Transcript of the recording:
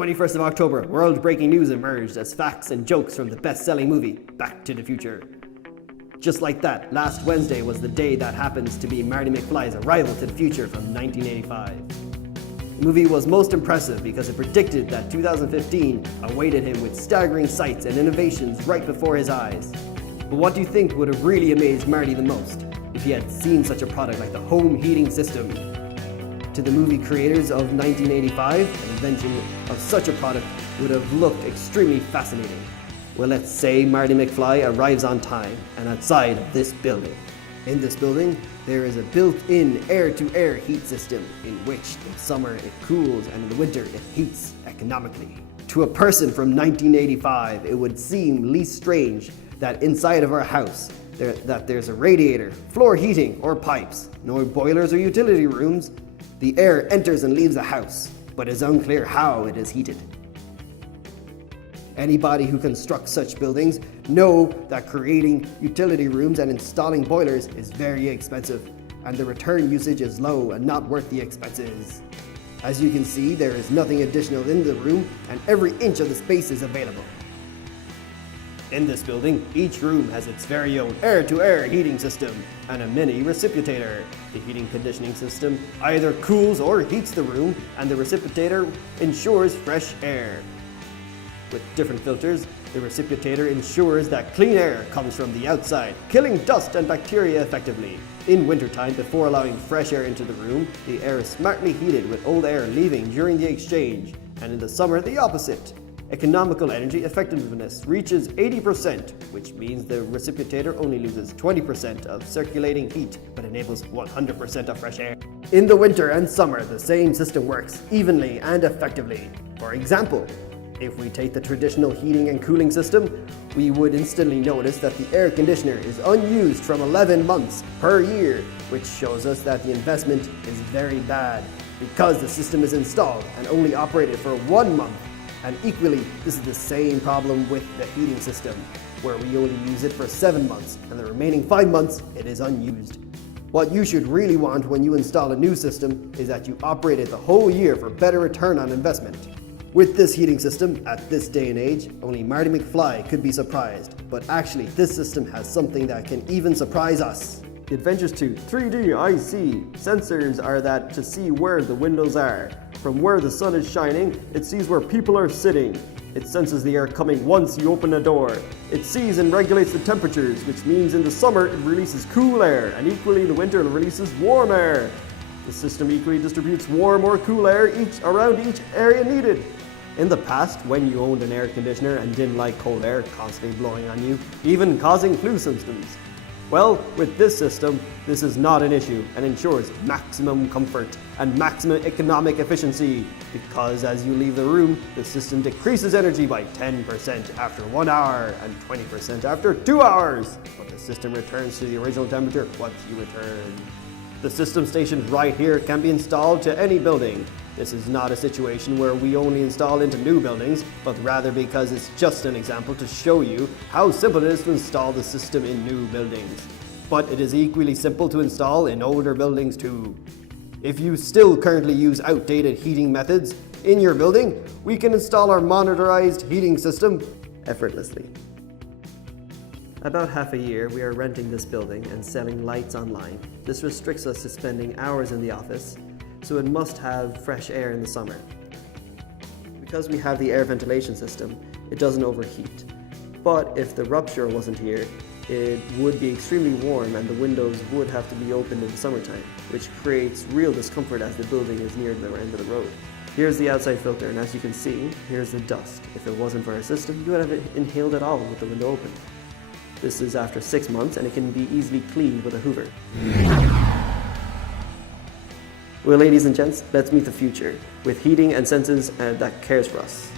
21st of October, world-breaking news emerged as facts and jokes from the best-selling movie, Back to the Future. Just like that, last Wednesday was the day that happens to be Marty McFly's arrival to the future from 1985. The movie was most impressive because it predicted that 2015 awaited him with staggering sights and innovations right before his eyes. But what do you think would have really amazed Marty the most if he had seen such a product like the home heating system? To the movie creators of 1985, an invention of such a product would have looked extremely fascinating. Well, let's say Marty McFly arrives on time and outside of this building. In this building, there is a built-in air-to-air heat system in which in summer it cools and in the winter it heats economically. To a person from 1985, it would seem least strange that inside of our house there's a radiator, floor heating, or pipes, no boilers or utility rooms. The air enters and leaves the house, but it's unclear how it is heated. Anybody who constructs such buildings know that creating utility rooms and installing boilers is very expensive, and the return usage is low and not worth the expenses. As you can see, there is nothing additional in the room, and every inch of the space is available. In this building, each room has its very own air-to-air heating system and a mini reciprocator. The heating conditioning system either cools or heats the room, and the reciprocator ensures fresh air. With different filters, the reciprocator ensures that clean air comes from the outside, killing dust and bacteria effectively. In wintertime, before allowing fresh air into the room, the air is smartly heated with old air leaving during the exchange, and in the summer, the opposite. Economical energy effectiveness reaches 80%, which means the reciprocator only loses 20% of circulating heat, but enables 100% of fresh air. In the winter and summer, the same system works evenly and effectively. For example, if we take the traditional heating and cooling system, we would instantly notice that the air conditioner is unused from 11 months per year, which shows us that the investment is very bad because the system is installed and only operated for 1 month. And equally, this is the same problem with the heating system, where we only use it for 7 months, and the remaining 5 months, it is unused. What you should really want when you install a new system is that you operate it the whole year for better return on investment. With this heating system, at this day and age, only Marty McFly could be surprised, but actually this system has something that can even surprise us. The adventures to 3D IC sensors are that to see where the windows are. From where the sun is shining, it sees where people are sitting. It senses the air coming once you open a door. It sees and regulates the temperatures, which means in the summer it releases cool air, and equally in the winter it releases warm air. The system equally distributes warm or cool air around each area needed. In the past, when you owned an air conditioner and didn't like cold air constantly blowing on you, even causing flu symptoms. Well, with this system, this is not an issue and ensures maximum comfort and maximum economic efficiency because as you leave the room, the system decreases energy by 10% after 1 hour and 20% after 2 hours, but the system returns to the original temperature once you return. The system station right here can be installed to any building. This is not a situation where we only install into new buildings, but rather because it's just an example to show you how simple it is to install the system in new buildings. But it is equally simple to install in older buildings too. If you still currently use outdated heating methods in your building, we can install our monitorized heating system effortlessly. About half a year, we are renting this building and selling lights online. This restricts us to spending hours in the office, so it must have fresh air in the summer. Because we have the air ventilation system, it doesn't overheat. But if the rupture wasn't here, it would be extremely warm and the windows would have to be opened in the summertime, which creates real discomfort as the building is near the end of the road. Here's the outside filter, and as you can see, here's the dust. If it wasn't for our system, you would have inhaled it all with the window open. This is after 6 months, and it can be easily cleaned with a hoover. Well, ladies and gents, let's meet the future with heating and senses that cares for us.